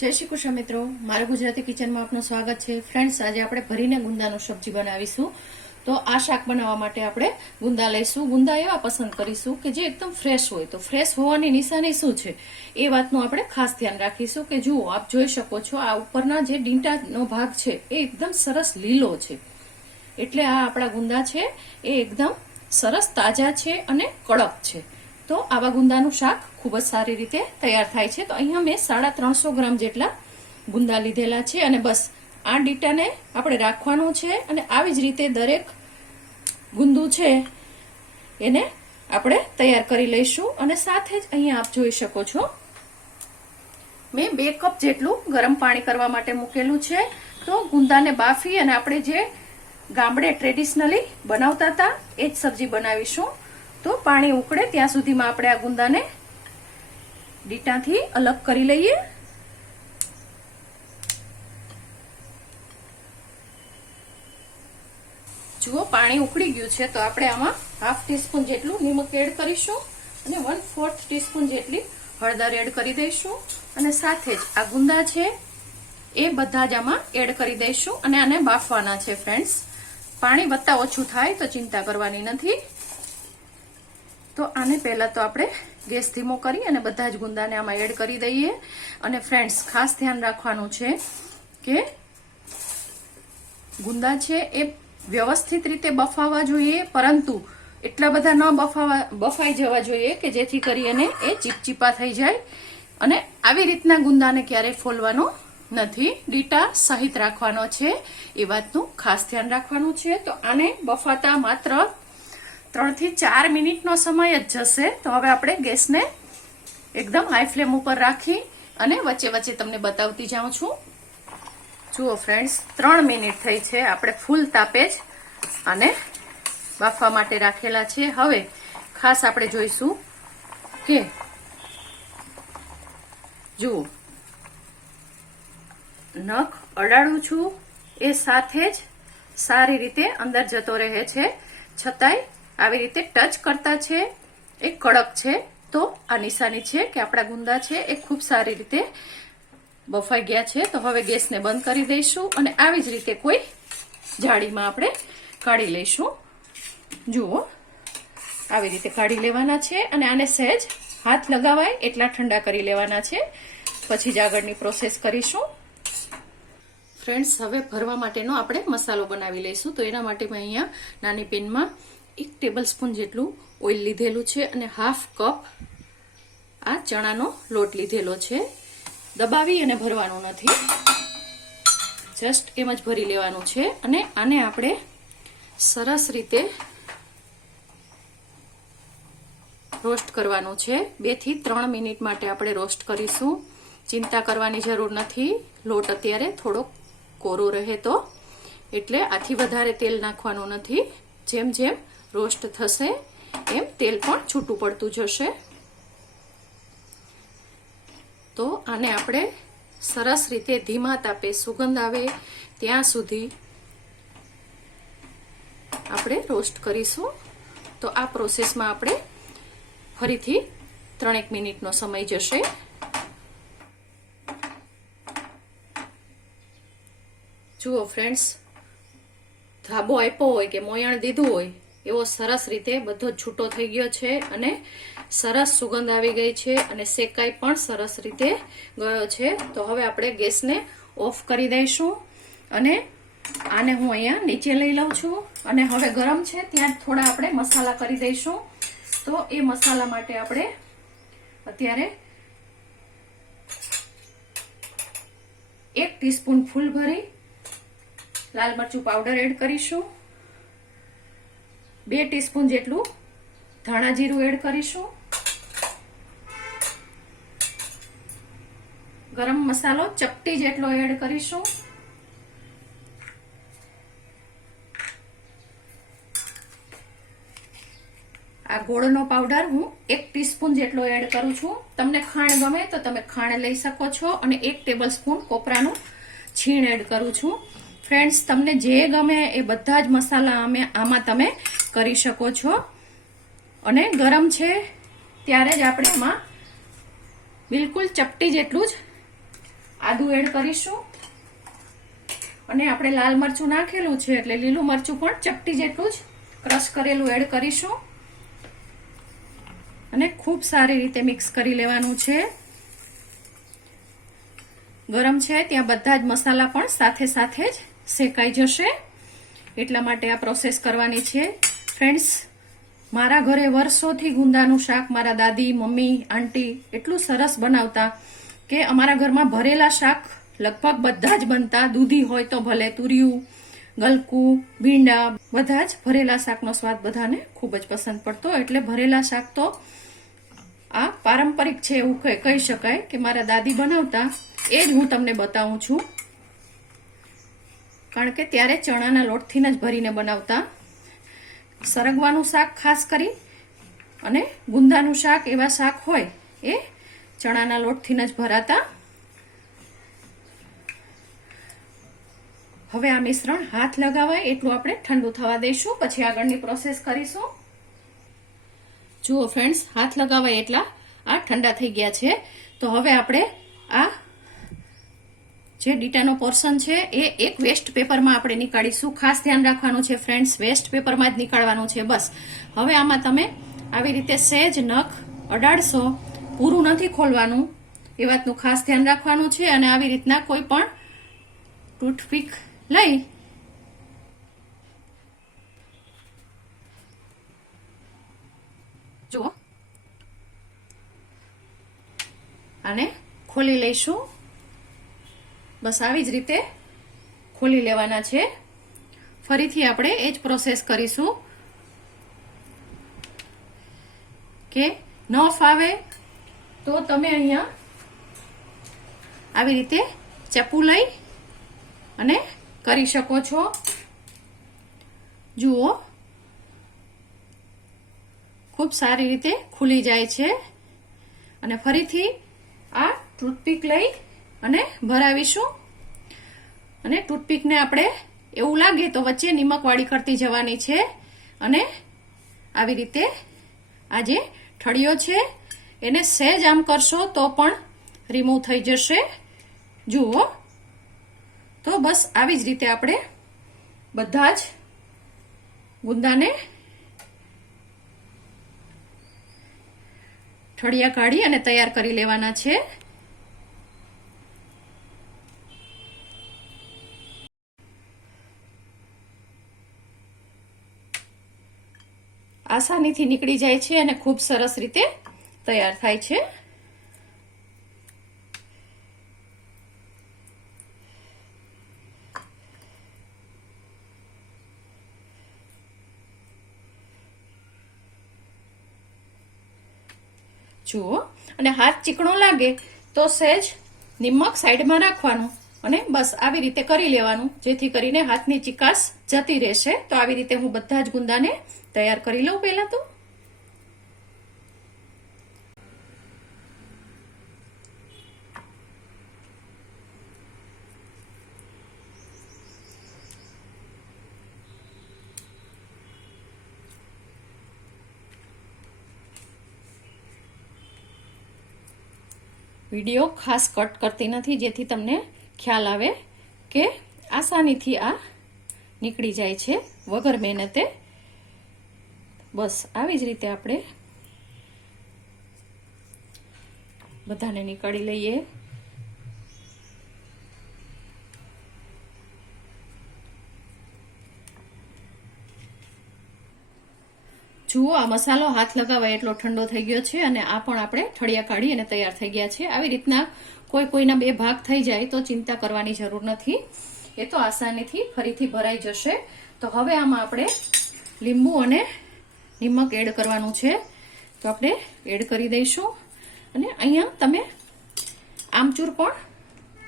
જય શ્રી કૃષ્ણ મિત્રો, મારા ગુજરાતી કિચનમાં આપનું સ્વાગત છે. ફ્રેન્ડ્સ, આજે આપણે ભરીને ગુંદાનું સબ્જી બનાવીશું. તો આ શાક બનાવવા માટે આપણે ગુંદા લઈશું. ગુંદા એવા પસંદ કરીશું કે જે એકદમ ફ્રેશ હોય. તો ફ્રેશ હોવાની નિશાની શું છે એ વાતનું આપણે ખાસ ધ્યાન રાખીશું. કે જુઓ, આપ જોઈ શકો છો, આ ઉપરના જે ડીંટાનો ભાગ છે એ એકદમ સરસ લીલો છે. એટલે આ આપણા ગુંદા છે એ એકદમ સરસ તાજા છે અને કડક છે. તો આવા ગુંદાનું શાક ખૂબ જ સારી રીતે તૈયાર થાય છે. તો અહીંયા મેં 350 ગ્રામ જેટલા ગુંદા લીધેલા છે અને બસ આ ડીટાને આપણે રાખવાનું છે અને આવી જ રીતે દરેક ગુંદું છે એને આપણે તૈયાર કરી લઈશું. અને સાથે જ અહીંયા આપ જોઈ શકો છો, મેં 2 કપ જેટલું ગરમ પાણી કરવા માટે મૂકેલું છે. તો ગુંદાને બાફી અને આપણે જે ગામડે ટ્રેડિશનલી બનાવતા હતા એ જ સબ્જી બનાવીશું. તો પાણી ઉકળે ત્યાં સુધીમાં આપણે આ ગુંદાને ડીટાથી અલગ કરી લઈએ. જુઓ, પાણી ઉકળી ગયું છે. તો આપણે આમાં ½ ટીસ્પૂન જેટલું નિમક એડ કરીશું અને 1/4 ટીસ્પૂન જેટલી હળદર એડ કરી દઈશું. અને સાથે જ આ ગુંદા છે એ બધા જ આમાં એડ કરી દઈશું અને આને બાફવાના છે. ફ્રેન્ડ્સ, પાણી વધતા ઓછું થાય તો ચિંતા કરવાની નથી. તો આને પહેલા તો આપણે ગેસ ધીમો કરી અને બધા જ ગુંદાને આમાં એડ કરી દઈએ. અને ફ્રેન્ડ્સ, ખાસ ધ્યાન રાખવાનું છે કે ગુંદા છે એ વ્યવસ્થિત રીતે બફાવા જોઈએ, પરંતુ એટલા બધા ન બફાઈ જવા જોઈએ કે જેથી કરીને એ ચીપચીપા થઈ જાય. અને આવી રીતના ગુંદાને ક્યારેય ફોલવાનો નથી, ડીટા સહિત રાખવાનો છે. એ વાતનું ખાસ ધ્યાન રાખવાનું છે. તો આને બફાતા માત્ર 3 થી 4 મિનિટનો સમય જ જશે. તો હવે આપણે ગેસને એકદમ હાઈ ફ્લેમ ઉપર રાખી અને વચ્ચે વચ્ચે તમને બતાવતી જાઉં છું. જુઓ ફ્રેન્ડ્સ, 3 મિનિટ થઈ છે. આપણે ફૂલ તાપે જ આને બાફવા માટે રાખેલા છે. હવે ખાસ આપણે જોઈશું કે જુઓ, નખ અડાડું છું એ સાથે જ સારી રીતે અંદર જતો રહે છે, છતાંય આવી રીતે ટચ કરતા છે એ કડક છે. તો આ નિશાની છે કે આપણા ગુંદા છે એ ખૂબ સારી રીતે બફાઈ ગયા છે. તો હવે ગેસને બંધ કરી દઈશું અને આવી જ રીતે કોઈ જાળીમાં આપણે કાઢી લઈશું. જુઓ, આવી રીતે કાઢી લેવાના છે અને આને સહેજ હાથ લગાવાય એટલા ઠંડા કરી લેવાના છે. પછી જ આગળની પ્રોસેસ કરીશું. ફ્રેન્ડ્સ, હવે ભરવા માટેનો આપણે મસાલો બનાવી લઈશું. તો એના માટે મેં અહીંયા નાની પેનમાં 1 ટેબલ સ્પૂન જેટલું ઓઇલ લીધેલું છે અને ½ કપ આ ચણાનો લોટ લીધેલો છે. દબાવી અને ભરવાનું નથી, જસ્ટ એમ જ ભરી લેવાનું છે. અને આને આપણે સરસ રીતે રોસ્ટ કરવાનું છે. 2 થી 3 મિનિટ માટે આપણે રોસ્ટ કરીશું. ચિંતા કરવાની જરૂર નથી, લોટ અત્યારે થોડો કોરો રહે તો, એટલે આથી વધારે તેલ નાખવાનું નથી. જેમ જેમ રોસ્ટ થશે એમ તેલ પણ છૂટું પડતું જશે. તો આને આપણે સરસ રીતે ધીમા તાપે સુગંધ આવે ત્યાં સુધી આપણે રોસ્ટ કરીશું. તો આ પ્રોસેસમાં આપણે ફરીથી 3 મિનિટનો સમય જશે. જુઓ ફ્રેન્ડ્સ, ધાબો આપ્યો હોય કે મોયણ દીધું હોય એવો સરસ રીતે બધો છૂટો થઈ ગયો છે અને સરસ સુગંધ આવી ગઈ છે અને શેકાઈ પણ સરસ રીતે ગયો છે. તો હવે આપણે ગેસને ઓફ કરી દઈશું અને આને હું અહીંયા નીચે લઈ લઉં છું. અને હવે ગરમ છે ત્યાં થોડા આપણે મસાલા કરી દઈશું. તો એ મસાલા માટે આપણે અત્યારે 1 ટીસ્પૂન ફૂલ ભરી લાલ મરચું પાવડર એડ કરીશું. 2 ટીસ્પૂન જેટલું ધાણા જીરું એડ કરીશું. ગરમ મસાલો ચપટી જેટલો એડ કરીશું. આ ગોળનો પાવડર હું 1 ટીસ્પૂન જેટલો એડ કરું છું. તમને ખાંડ ગમે તો તમે ખાંડ લઈ શકો છો. અને 1 ટેબલ સ્પૂન કોપરાનું છીણ એડ કરું છું. ફ્રેન્ડ્સ, તમને જે ગમે એ બધા જ મસાલા આમાં તમે કરી શકો છો. અને ગરમ છે ત્યારે જ આપણે એમાં બિલકુલ ચપટી જેટલું જ આદુ એડ કરીશું અને આપણે લાલ મરચું નાખેલું છે એટલે લીલું મરચું પણ ચપટી જેટલું જ ક્રશ કરેલું એડ કરીશું અને ખૂબ સારી રીતે મિક્સ કરી લેવાનું છે. ગરમ છે ત્યાં બધા જ મસાલા પણ સાથે સાથે જ શેકાઈ જશે એટલા માટે આ પ્રોસેસ કરવાની છે. ફ્રેન્ડ્સ, મારા ઘરે વર્ષોથી ગુંદાનું શાક મારા દાદી, મમ્મી, આંટી એટલું સરસ બનાવતા કે અમારા ઘરમાં ભરેલા શાક લગભગ બધા જ બનતા. દૂધી હોય તો ભલે, તુરિયું, ગલકું, ભીંડા, બધા જ ભરેલા શાકનો સ્વાદ બધાને ખૂબ જ પસંદ પડતો. એટલે ભરેલા શાક તો આ પારંપરિક છે એવું કહી શકાય કે મારા દાદી બનાવતા એ જ હું તમને બતાવું છું. કારણ કે ત્યારે ચણાના લોટથી જ ભરીને બનાવતા. સરગવાનું શાક ખાસ કરી અને ગુંદાનું શાક એવા શાક હોય એ ચણાના લોટથી જ ભરાતા. હવે આ મિશ્રણ હાથ લગાવાય એટલું આપણે ઠંડુ થવા દઈશું, પછી આગળની પ્રોસેસ કરીશું. જુઓ ફ્રેન્ડ્સ, હાથ લગાવાય એટલા આ ઠંડા થઈ ગયા છે. તો હવે આપણે આ જે ડીટાનો પોર્શન છે એ એક વેસ્ટ પેપરમાં આપણે નીકાળીશું. ખાસ ધ્યાન રાખવાનું છે ફ્રેન્ડ્સ, વેસ્ટ પેપરમાં જ નીકાળવાનું છે બસ. હવે આમાં તમે આવી રીતે સહેજ નખ અડાડશો, પૂરું નથી ખોલવાનું એ વાતનું ખાસ ધ્યાન રાખવાનું છે. અને આવી રીતના કોઈ પણ ટૂથપીક લઈ જુઓ આને ખોલી લઈશું. બસ આવી જ રીતે ખોલી લેવાના છે. ફરીથી આપણે એ જ પ્રોસેસ કરીશું કે ન ફાવે તો તમે અહીંયા આવી રીતે ચપ્પુ લઈ અને કરી શકો છો. જુઓ ખૂબ સારી રીતે ખુલી જાય છે. અને ફરીથી આ ટૂથપીક લઈ અને ભરાવીશું. અને ટૂથપીકને આપણે એવું લાગે તો વચ્ચે નિમક વાળી કરતી જવાની છે અને આવી રીતે આ જે ઠળિયો છે એને સહેજ આમ કરશો તો પણ રિમૂવ થઈ જશે. જુઓ, તો બસ આવી જ રીતે આપણે બધા જ ગુંદાને ઠળિયા કાઢી અને તૈયાર કરી લેવાના છે. આસાનીથી નીકળી જાય છે અને ખૂબ સરસ રીતે તૈયાર થાય છે. જુઓ, અને હાથ ચીકણો લાગે તો સહેજ નિમક સાઈડમાં રાખવાનું અને બસ આવી રીતે કરી લેવાનું, જેથી કરીને હાથની ચીકાશ જતી રહેશે. તો આવી રીતે હું બધા જ ગુંદાને તૈયાર કરી લઉં પહેલા તો. વિડીયો ખાસ કટ કરતી નથી જેથી તમને ખ્યાલ આવે કે આસાનીથી આ નીકળી જાય છે વગર મહેનતે. બસ આવી જ રીતે આપણે બધાને નીકાળી લઈએ. જુઓ, આ મસાલો હાથ લગાવાય એટલો ઠંડો થઈ ગયો છે અને આ પણ આપણે ઠળિયા કાઢી અને તૈયાર થઈ ગયા છે. આવી રીતના કોઈના બે ભાગ થઈ જાય તો ચિંતા કરવાની જરૂર નથી, એ તો આસાનીથી ફરીથી ભરાઈ જશે. તો હવે આમાં આપણે લીંબુ અને નિમક એડ કરવાનું છે, તો આપણે એડ કરી દઈશું. અને અહીંયા તમે આમચૂર પણ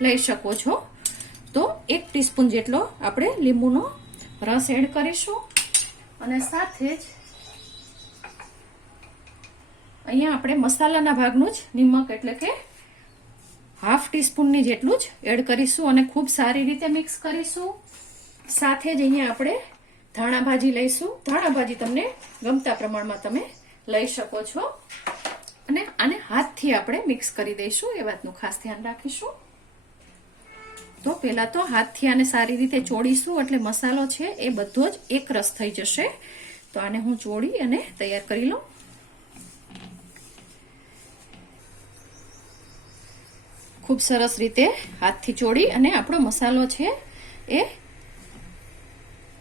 લઈ શકો છો. તો 1 ટીસ્પૂન જેટલો આપણે લીંબુનો રસ એડ કરીશું અને સાથે જ અહીંયા આપણે મસાલાના ભાગનું જ નિમક એટલે કે 1/2 ટીસ્પૂનની જેટલું જ એડ કરીશું અને ખૂબ સારી રીતે મિક્સ કરીશું. સાથે જ અહીંયા આપણે ધાણા ભાજી લઈશું. ધાણા ભાજી તમને ગમતા પ્રમાણમાં તમે લઈ શકો છો અને આને હાથથી આપણે મિક્સ કરી દઈશું, એ વાતનું ખાસ ધ્યાન રાખીશું. તો પહેલા તો હાથથી આને સારી રીતે ચોળીશું એટલે મસાલો છે એ બધો જ એક રસ થઈ જશે. તો આને હું ચોળી અને તૈયાર કરી લઉં. ખૂબ સરસ રીતે હાથથી ચોળી અને આપણો મસાલો છે એ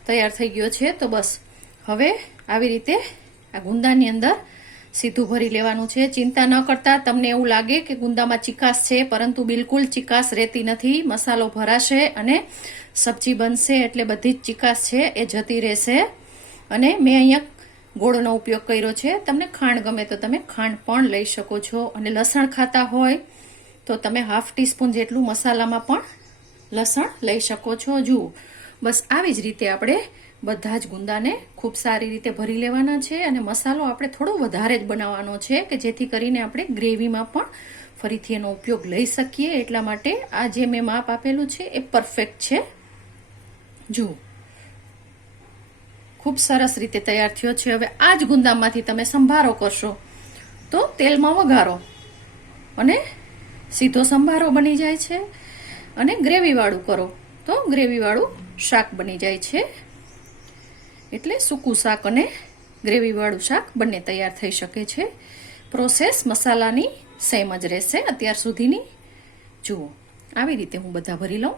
તૈયાર થઈ ગયો છે. તો બસ હવે આવી રીતે આ ગુંદાની અંદર સીધું ભરી લેવાનું છે. ચિંતા ન કરતા તમને એવું લાગે કે ગુંદામાં ચીકાશ છે, પરંતુ બિલકુલ ચીકાશ રહેતી નથી. મસાલો ભરાશે અને સબ્જી બનશે એટલે બધી જ ચીકાશ છે એ જતી રહેશે. અને મેં અહીંયા ગોળનો ઉપયોગ કર્યો છે. તમને ખાંડ ગમે તો તમે ખાંડ પણ લઈ શકો છો. અને લસણ ખાતા હોય તો તમે હાફ ટીસ્પૂન જેટલું મસાલામાં પણ લસણ લઈ શકો છો. જુઓ, બસ આવી જ રીતે આપણે બધા જ ગુંદાને ખૂબ સારી રીતે ભરી લેવાના છે. અને મસાલો આપણે થોડો વધારે જ બનાવવાનો છે કે જેથી કરીને આપણે ગ્રેવીમાં પણ ફરીથી એનો ઉપયોગ લઈ શકીએ. એટલા માટે આ જે મેં માપ આપેલું છે એ પરફેક્ટ છે. જુઓ, ખૂબ સરસ રીતે તૈયાર થયો છે. હવે આ જ ગુંદામાંથી તમે સંભારો કરશો તો તેલમાં વઘારો અને સીધો સંભારો બની જાય છે. અને ગ્રેવીવાળું કરો તો ગ્રેવીવાળું શાક બની જાય છે. એટલે સૂકું શાક અને ગ્રેવીવાળું શાક બંને તૈયાર થઈ શકે છે. પ્રોસેસ મસાલાની સેમ જ રહેશે અત્યાર સુધીની. જુઓ, આવી રીતે હું બધા ભરી લઉં.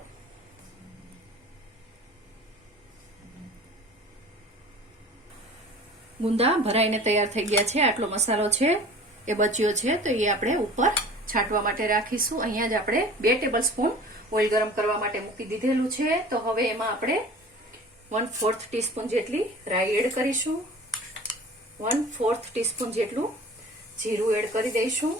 ગુંદા ભરાઈને તૈયાર થઈ ગયા છે. આટલો મસાલો છે એ બચ્યો છે તો એ આપણે ઉપર છાંટવા માટે રાખીશું. અહીંયા જ આપણે 2 ટેબલ સ્પૂન ઓઇલ ગરમ કરવા માટે મૂકી દીધેલું છે. તો હવે એમાં આપણે 1/4 ટીસ્પૂન જેટલી રાઈ એડ કરીશું. 1/4 ટીસ્પૂન જેટલું જીરું એડ કરી દઈશું.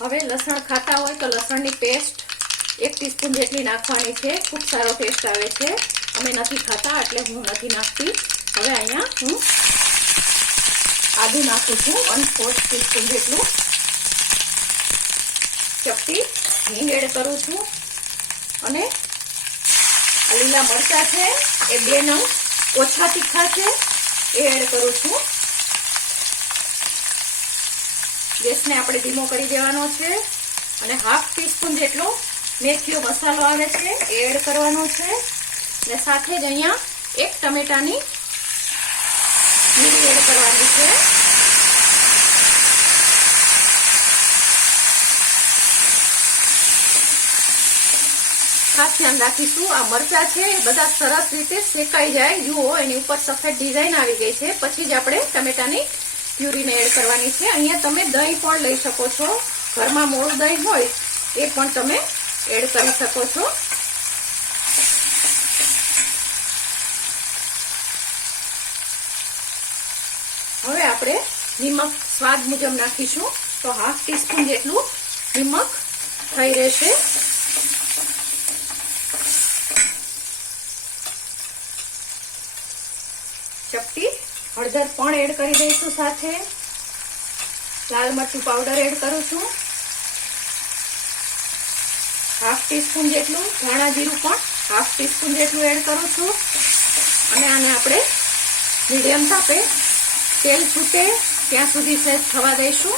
હવે લસણ ખાતા હોય તો લસણની પેસ્ટ 1 ટીસ્પૂન જેટલી નાખવાની છે. ખૂબ સારો ટેસ્ટ આવે છે. અમે નથી ખાતા એટલે હું નથી નાખતી. હવે અહીંયા હું આદું નાખું છું 1/4 ટીસ્પૂન જેટલું. ચપટી હિંગ એડ કરું છું. અને લીલા મરચા છે એ 2 નંગ ઓછા તીખા છે એ એડ કરું છું. ગેસને આપણે ધીમો કરી દેવાનો છે. અને હાફ ટીસ્પૂન જેટલો મેથીનો મસાલો આવે છે એ એડ કરવાનો છે. અને સાથે જ અહીંયા 1 ટમેટાની પ્યુરી એડ કરવાની છે. ખાસ ધ્યાન રાખીશું આ મરચા છે એ બધા સરસ રીતે શેકાઈ જાય. જુઓ, એની ઉપર સફેદ ડિઝાઇન આવી ગઈ છે. પછી જ આપણે ટમેટાની પ્યુરીને એડ કરવાની છે. અહીંયા તમે દહીં પણ લઈ શકો છો. ઘરમાં મોળું દહીં હોય એ પણ તમે એડ કરી શકો છો. હવે આપણે નિમક સ્વાદ મુજબ નાખીશું. તો હાફ ટીસ્પૂન જેટલું નિમક થઈ રહેશે. ચપટી હળદર પણ એડ કરી દઈશું. સાથે લાલ મરચું પાવડર એડ કરું છું. હાફ ટીસ્પૂન જેટલું ધાણા જીરું પણ હાફ ટીસ્પૂન જેટલું એડ કરું છું. અને આને આપણે મીડિયમ તાપે તેલ છૂટે ત્યાં સુધી સહેજ થવા દઈશું.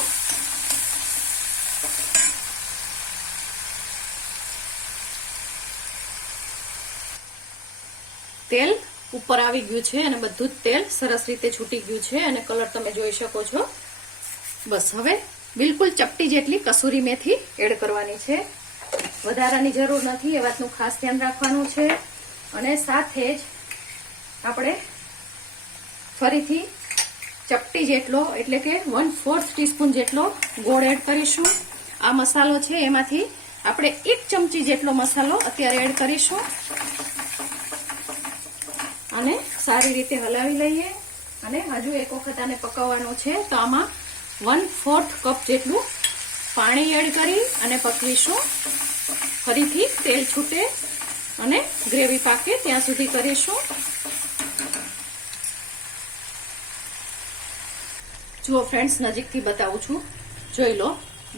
તેલ ઉપર આવી ગયું છે અને બધું જ તેલ સરસ રીતે છૂટી ગયું છે અને કલર તમે જોઈ શકો છો. બસ હવે બિલકુલ ચપટી જેટલી કસૂરી મેથી એડ કરવાની છે. વધારાની જરૂર નથી એ વાતનું ખાસ ધ્યાન રાખવાનું છે. અને સાથે જ આપણે ફરીથી ચપટી જેટલો એટલે કે 1/4 ટીસ્પૂન જેટલો ગોળ એડ કરીશું. આ મસાલો છે એમાંથી આપણે 1 ચમચી જેટલો મસાલો અત્યારે એડ કરીશું. અને સારી રીતે હલાવી લઈએ. અને હજુ એક વખત આને પકવવાનો છે. તો આમાં 1/4 કપ જેટલું પાણી એડ કરી અને પકવીશું. ફરીથી તેલ છૂટે અને ગ્રેવી પાકે ત્યાં સુધી કરીશું. જુઓ ફ્રેન્ડ્સ, નજીકથી બતાવું છું, જોઈ લો.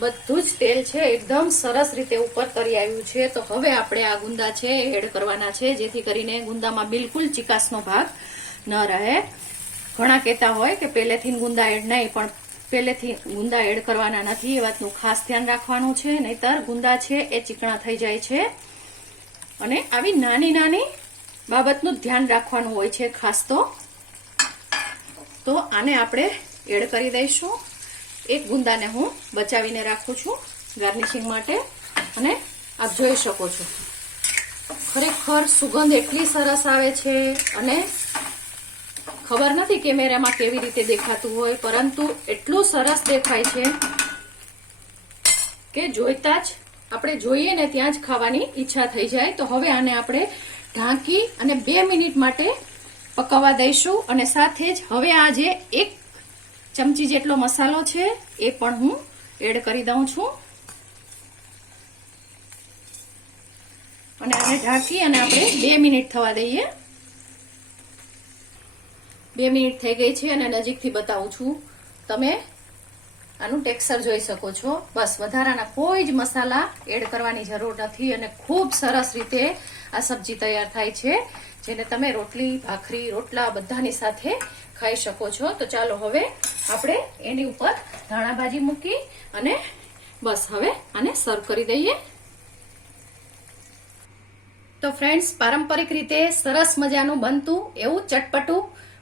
બધું જ તેલ છે એકદમ સરસ રીતે ઉપર તરી આવ્યું છે. તો હવે આપણે આ ગુંદા છે એડ કરવાના છે, જેથી કરીને ગુંદામાં બિલકુલ ચિકાસનો ભાગ ન રહે. ઘણા કહેતા હોય કે પહેલેથી ગુંદા એડ નહીં, પણ પહેલેથી ગુંદા એડ કરવાના નથી, એ વાતનું ખાસ ધ્યાન રાખવાનું છે, નહીતર ગુંદા છે એ ચીકણા થઈ જાય છે. અને આવી નાની નાની બાબતનું ધ્યાન રાખવાનું હોય છે ખાસ. તો આને આપણે એડ કરી દઈશું. એક ગુંદાને હું બચાવીને રાખું છું ગાર્નિશિંગ માટે, અને આપ જોઈ શકો છો ખરેખર સુગંધ એટલી સરસ આવે છે. અને ખબર નથી કેમેરામાં કેવી રીતે દેખાતું હોય, પરંતુ એટલું સરસ દેખાય છે કે જોઈતા જ આપણે જોઈએ ને ત્યાં જ ખાવાની ઈચ્છા થઈ જાય. તો હવે આને આપણે ઢાંકી અને 2 મિનિટ માટે પકાવવા દઈશું. અને સાથે જ હવે આ જે 1 ચમચી જેટલો મસાલો છે એ પણ હું એડ કરી દઉં છું. અને આને ઢાંકી અને આપણે 2 મિનિટ થવા દઈએ. 2 મિનિટ થઈ ગઈ છે અને નજીકથી બતાવું છું. તમે આનું ટેક્સચર જોઈ શકો છો. બસ વધારાના કોઈ જ મસાલા એડ કરવાની જરૂર નથી અને ખૂબ સરસ રીતે આ સબ્જી તૈયાર થાય છે, જેને તમે રોટલી, ભાખરી, રોટલા બધાની સાથે ખાઈ શકો છો. તો ચાલો હવે આપણે એની ઉપર ધાણાભાજી મૂકી અને બસ હવે આને સર્વ કરી દઈએ. તો ફ્રેન્ડ્સ, પારંપરિક રીતે સરસ મજાનું બનતું એવું ચટપટું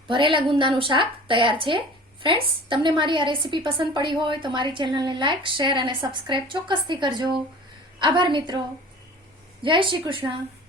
ભરેલા ગુંદાનું શાક તૈયાર છે. ફ્રેન્ડ્સ, તમને મારી આ રેસીપી પસંદ પડી હોય તો મારી ચેનલને લાઈક, શેર અને સબસ્ક્રાઇબ ચોક્કસથી કરજો. આભાર મિત્રો. જય શ્રી કૃષ્ણ.